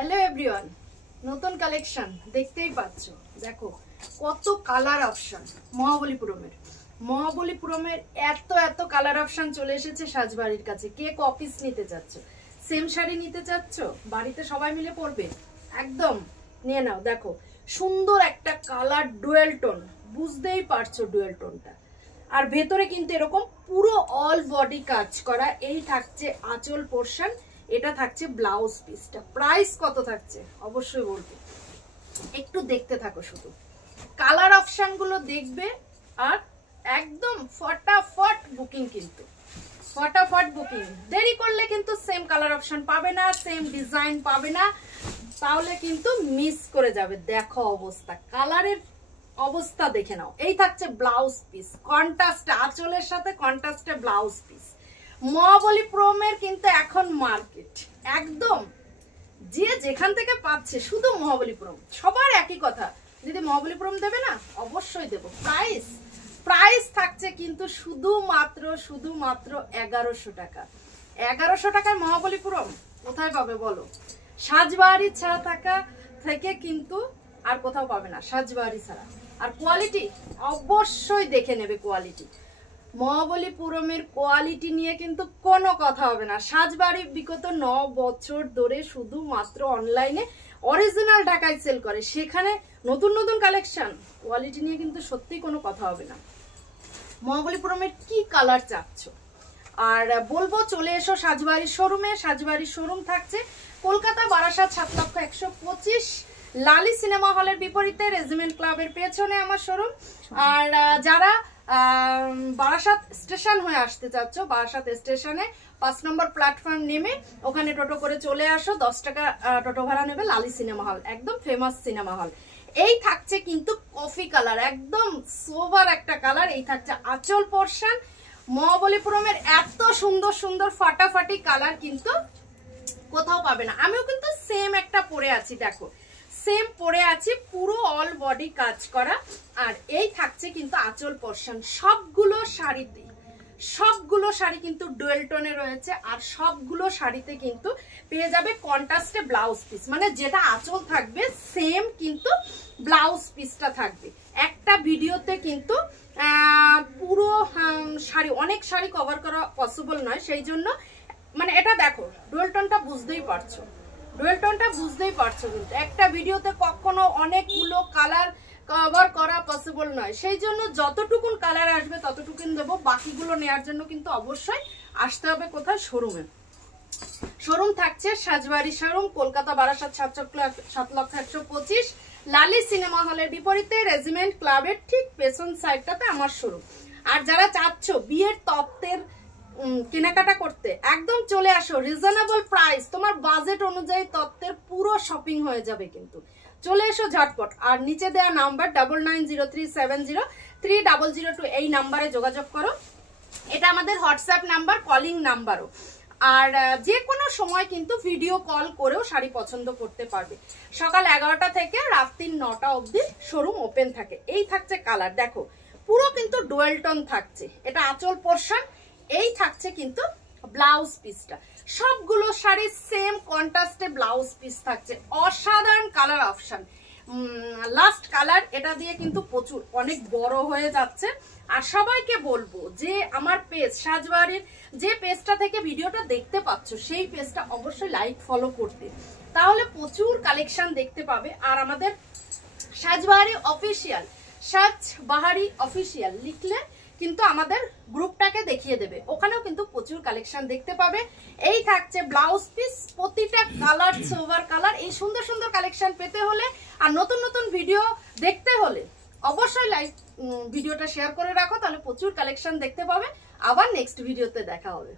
Hello everyone, নতুন collection দেখতেই পাচ্ছ। দেখো কত কালার অপশন। মহাবলীপুরমের এত এত কালার অপশন চলে এসেছে সাজবাড়ির কাছে। কে কপিস নিতে চাচ্ছ, সেম শাড়ি নিতে চাচ্ছ, বাড়িতে সবাই মিলে পরবে, একদম নিয়ে নাও। দেখো সুন্দর একটা কালার, ডুয়েল টোন, বুঝতেই পারছো ডুয়েল টোনটা। আর ভেতরে কিন্তু এরকম পুরো অল বডি কাজ করা। এই থাকছে আঁচল পোরশন, এটা থাকছে ব্লাউজ পিসটা। প্রাইস কত থাকছে অবশ্যই বলবে, একটু দেখতে থাকো, শুধু কালার অপশন গুলো দেখবে আর একদম ফটাফট বুকিং। কিন্তু ফটাফট বুকিং, দেরি করলে কিন্তু সেম কালার অপশন পাবে না, সেম ডিজাইন পাবে না, তাহলে কিন্তু মিস করে যাবে। দেখো অবস্থা, কালারের অবস্থা দেখে নাও। এই থাকছে ব্লাউজ পিস, কন্ট্রাস্টে আঁচলের সাথে কন্ট্রাস্টে ব্লাউজ পিস। মহাবলীপুরমের কিন্তু এখন মার্কেট একদম, যে যেখান থেকে পাচ্ছে শুধু মহাবলীপুরম, সবার একই কথা, যদি মহাবলীপুরম দেবে না অবশ্যই দেবো। প্রাইস থাকছে কিন্তু শুধুমাত্র 1100 টাকা। 1100 টাকায় মহাবলীপুরম কোথায় পাবে বলো? সাজবাড়ি ছাড়া টাকা থেকে কিন্তু আর কোথাও পাবে না, সাজবাড়ি ছাড়া। আর কোয়ালিটি অবশ্যই দেখে নেবে, কোয়ালিটি মহাবলীপুরমের কোয়ালিটি নিয়ে কিন্তু কোনো কথা হবে না। সাজবাড়ি বিগত 9 বছর ধরে শুধুমাত্র অনলাইনে অরিজিনাল ঢাকায় সেল করে, সেখানে নতুন নতুন কালেকশন, কোয়ালিটি নিয়ে কিন্তু সত্যি কোনো কথা হবে না। মহাবলীপুরমের কি কালার চাচ্ছ আর বলবো, চলে এসো সাজবাড়ির শোরুমে। সাজবাড়ির শোরুম থাকছে কলকাতা বারাসাত 7,125, লালি সিনেমা হলের বিপরীতে রেজিমেন্ট ক্লাবের পেছনে আমার শোরুম। আর যারা বারাসাত স্টেশন হয়ে আসতে চাচ্ছ, বারাসাত স্টেশনে 5 নম্বর প্ল্যাটফর্ম নেমে ওখানে টোটো করে চলে আসো, 10 টাকা টোটো ভাড়া নেবে। লালি সিনেমা হল একদম ফেমাস সিনেমা হল। এই থাকছে কিন্তু কফি কালার, একদম সোভার একটা কালার। এই থাকছে আঁচল পোরশন। মহাবলীপুরমের এত সুন্দর সুন্দর ফাটাফাটি কালার কিন্তু কোথাও পাবে না। আমিও কিন্তু সেম একটা পরে আছি, দেখো সেম পরে আছি, পুরো অল বডি কাজ করা। আর এই থাকছে কিন্তু আঁচল পোরশন। সবগুলো শাড়ি কিন্তু ডুয়েল টোনে রয়েছে, আর সবগুলো শাড়িতে কিন্তু পেয়ে যাবে কন্ট্রাস্টে ব্লাউজ পিস, মানে যেটা আঁচল থাকবে সেম কিন্তু ব্লাউজ পিসটা থাকবে। একটা ভিডিওতে কিন্তু পুরো শাড়ি, অনেক শাড়ি কভার করা পসিবল নয়, সেই জন্য মানে এটা দেখো ডুয়েল টোনটা বুঝতেই পারছো, কিন্তু একটা ভিডিওতে কখনো অনেকগুলো কালার কভার করা পসিবল নয়, সেই জন্য যতটুকুন কালার আসবে ততটুকুন দেবো। বাকিগুলো নেওয়ার জন্য কিন্তু অবশ্যই আসতে হবে কোথায়? শোরুমে। শোরুম থাকছে সাজবাড়ি শোরুম, কলকাতা বারাসাত 7,125, লালি সিনেমা হলের বিপরীতে রেজিমেন্ট ক্লাবের ঠিক পেছন সাইডটাতে আমার শোরুম। আর যারা চাচ্ছ বিয়ের তত্ত্বের কেনাকাটা করতে, একদম চলে আসো, রিজনেবল প্রাইস, তোমার বাজেট অনুযায়ী তত্ত্বের পুরো শপিং হয়ে যাবে। কিন্তু চলে এসো ঝটপট। আর নিচে দেওয়া নাম্বার 9903703002, এই নাম্বারে যোগাযোগ করো। এটা আমাদের হোয়াটসঅ্যাপ নাম্বার, কলিং নাম্বারও। আর যে কোনো সময় কিন্তু ভিডিও কল করেও শাড়ি পছন্দ করতে পারবে। সকাল 11টা থেকে রাত্রি 9টা অবধি শোরুম ওপেন থাকে। এই থাকছে কালার, দেখো পুরো কিন্তু ডুয়েল টোন থাকছে, এটা আঁচল পোরশন। এই থাকছে কিন্তু ব্লাউজ পিসটা, সবগুলো শাড়ি সেম কন্ট্রাস্টে ব্লাউজ পিস থাকছে। অসাধারণ কালার অপশন। লাস্ট কালার, এটা দিয়ে কিন্তু প্রচুর অনেক বড় হয়ে যাচ্ছে। আর সবাইকে বলবো যে আমার পেজ সাজবাড়ির যে পেজটা থেকে ভিডিওটা দেখতে পাচ্ছ, সেই পেজটা অবশ্যই লাইক ফলো করতে, তাহলে প্রচুর কালেকশন দেখতে পাবে। আর আমাদের সাজবাড়ি অফিসিয়াল, সাজবাড়ি অফিসিয়াল লিখলে কিন্তু আমাদের গ্রুপটাকে দেখিয়ে দেবে, ওখানেও কিন্তু প্রচুর কালেকশন দেখতে পাবে। এই থাকছে ব্লাউজ পিস, প্রতিটা কালার সোভার কালার। এই সুন্দর সুন্দর কালেকশন পেতে হলে আর নতুন নতুন ভিডিও দেখতে হলে অবশ্যই লাইক ভিডিওটা শেয়ার করে রাখো, তাহলে প্রচুর কালেকশন দেখতে পাবে। আবার নেক্সট ভিডিওতে দেখা হবে।